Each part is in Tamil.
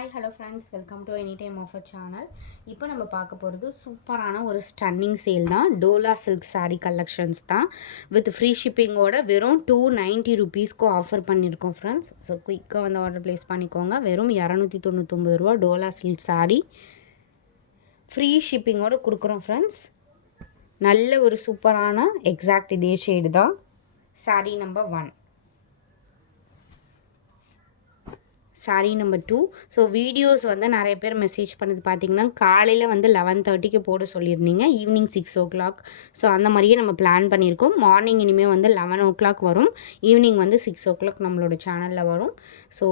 Hi hello friends, welcome to any time offer channel. இப்போ நம்ம பார்க்க போகிறது சூப்பரான ஒரு ஸ்டன்னிங் சேல் தான். டோலா சில்க் சாரீ கலெக்ஷன்ஸ் தான். வித் ஃப்ரீ ஷிப்பிங்கோட வெறும் 290 ருபீஸ்க்கு ஆஃபர் பண்ணியிருக்கோம் ஃப்ரெண்ட்ஸ். ஸோ குயிக்காக வந்து ஆர்டர் ப்ளேஸ் பண்ணிக்கோங்க. வெறும் 299 ரூபா டோலா சில்க் சாரீ ஃப்ரீ ஷிப்பிங்கோடு கொடுக்குறோம் ஃப்ரெண்ட்ஸ். நல்ல ஒரு சூப்பரான எக்ஸாக்ட் இதே ஷேடு தான். Sari number 1, sari number 2. So videos வந்து நிறைய பேர் மெசேஜ் பண்ணது பார்த்தீங்கன்னா காலையில் வந்து 11:30க்கு போட சொல்லியிருந்தீங்க, ஈவினிங் 6 o'clock. ஸோ அந்த மாதிரியே நம்ம பிளான் பண்ணியிருக்கோம். மார்னிங் இனிமேல் வந்து 11 o'clock வரும், ஈவினிங் வந்து 6 o'clock நம்மளோட சேனலில் வரும். ஸோ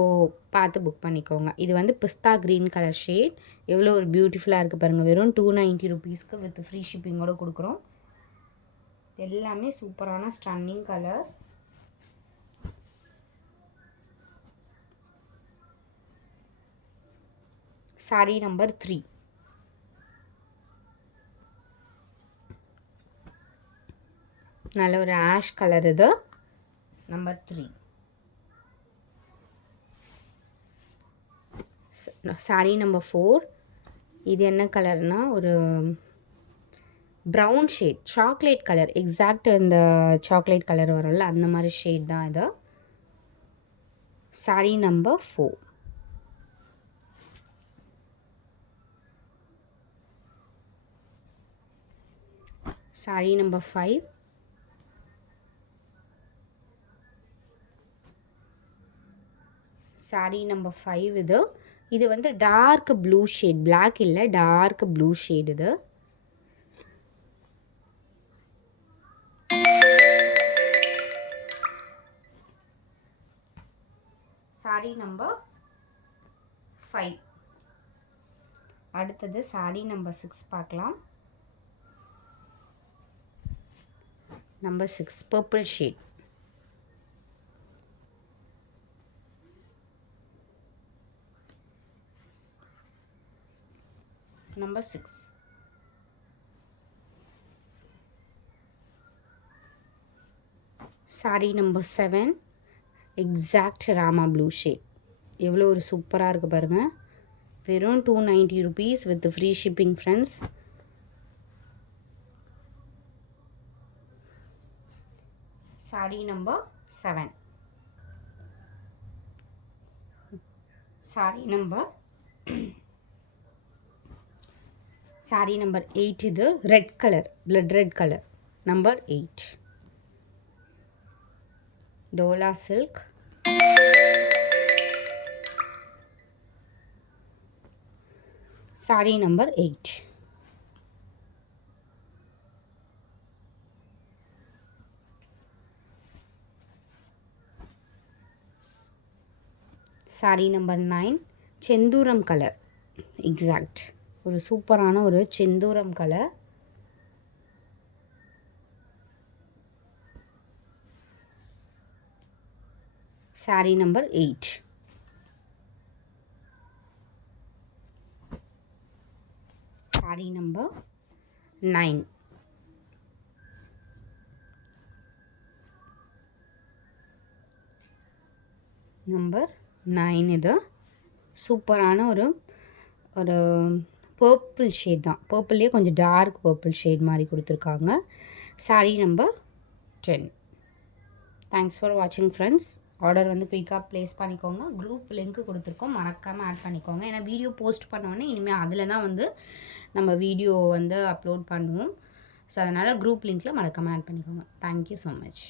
பார்த்து புக் பண்ணிக்கோங்க. இது வந்து பிஸ்தா க்ரீன் கலர் ஷேட். எவ்வளோ ஒரு பியூட்டிஃபுல்லாக இருக்குது பாருங்கள். வெறும் 290 ருபீஸ்க்கு வித் ஃப்ரீ ஷிப்பிங்கோடு கொடுக்குறோம். எல்லாமே சூப்பரான ஸ்டன்னிங் கலர்ஸ். சாரீ நம்பர் 3, நல்ல ஒரு ஆஷ் கலர். இது நம்பர் 3. சாரீ நம்பர் 4. இது என்ன கலர்னா ஒரு brown shade, chocolate colour. Exact இந்த சாக்லேட் கலர் வரும்ல அந்த மாதிரி ஷேட் தான் இது. Sari number 4. Sari number 5. Sari number 5 இது வந்து டார்க் ப்ளூ ஷேட், பிளாக் இல்லை, டார்க் ப்ளூ ஷேட் இது. சாரீ நம்பர் 5. அடுத்தது சாரீ நம்பர் 6 பார்க்கலாம். Number 6 purple shade. Number 6. Sari number 7 exact Rama blue shade. எவ்வளோ ஒரு சூப்பராக இருக்குது பாருங்கள். வெறும் 290 rupees with free shipping friends. Sari number 7. Sari number 8. இது red colour, blood red colour. Number 8 Dola silk. Sari number 8. Sari number 9 செந்தூரம் கலர். எக்ஸாக்ட் ஒரு சூப்பரான ஒரு செந்தூரம் colour. Sari number 8. Sari number 9. Number 9 இது சூப்பரான ஒரு பர்பிள் ஷேட் தான். பர்பிள்லேயே கொஞ்சம் டார்க் பர்பிள் ஷேட் மாதிரி கொடுத்துருக்காங்க. சாரீ நம்பர் 10. தேங்க்ஸ் ஃபார் வாட்சிங் ஃப்ரெண்ட்ஸ். ஆர்டர் வந்து குயிக்காக ப்ளேஸ் பண்ணிக்கோங்க. குரூப் லிங்க்கு கொடுத்துருக்கோம், மறக்காமல் ஆட் பண்ணிக்கோங்க. ஏன்னா வீடியோ போஸ்ட் பண்ணோன்னே இனிமேல் அதில் தான் வந்து நம்ம வீடியோ வந்து அப்லோட் பண்ணுவோம். ஸோ அதனால் குரூப் லிங்க்கில் மறக்காமல் ஆட் பண்ணிக்கோங்க. Thank you so much.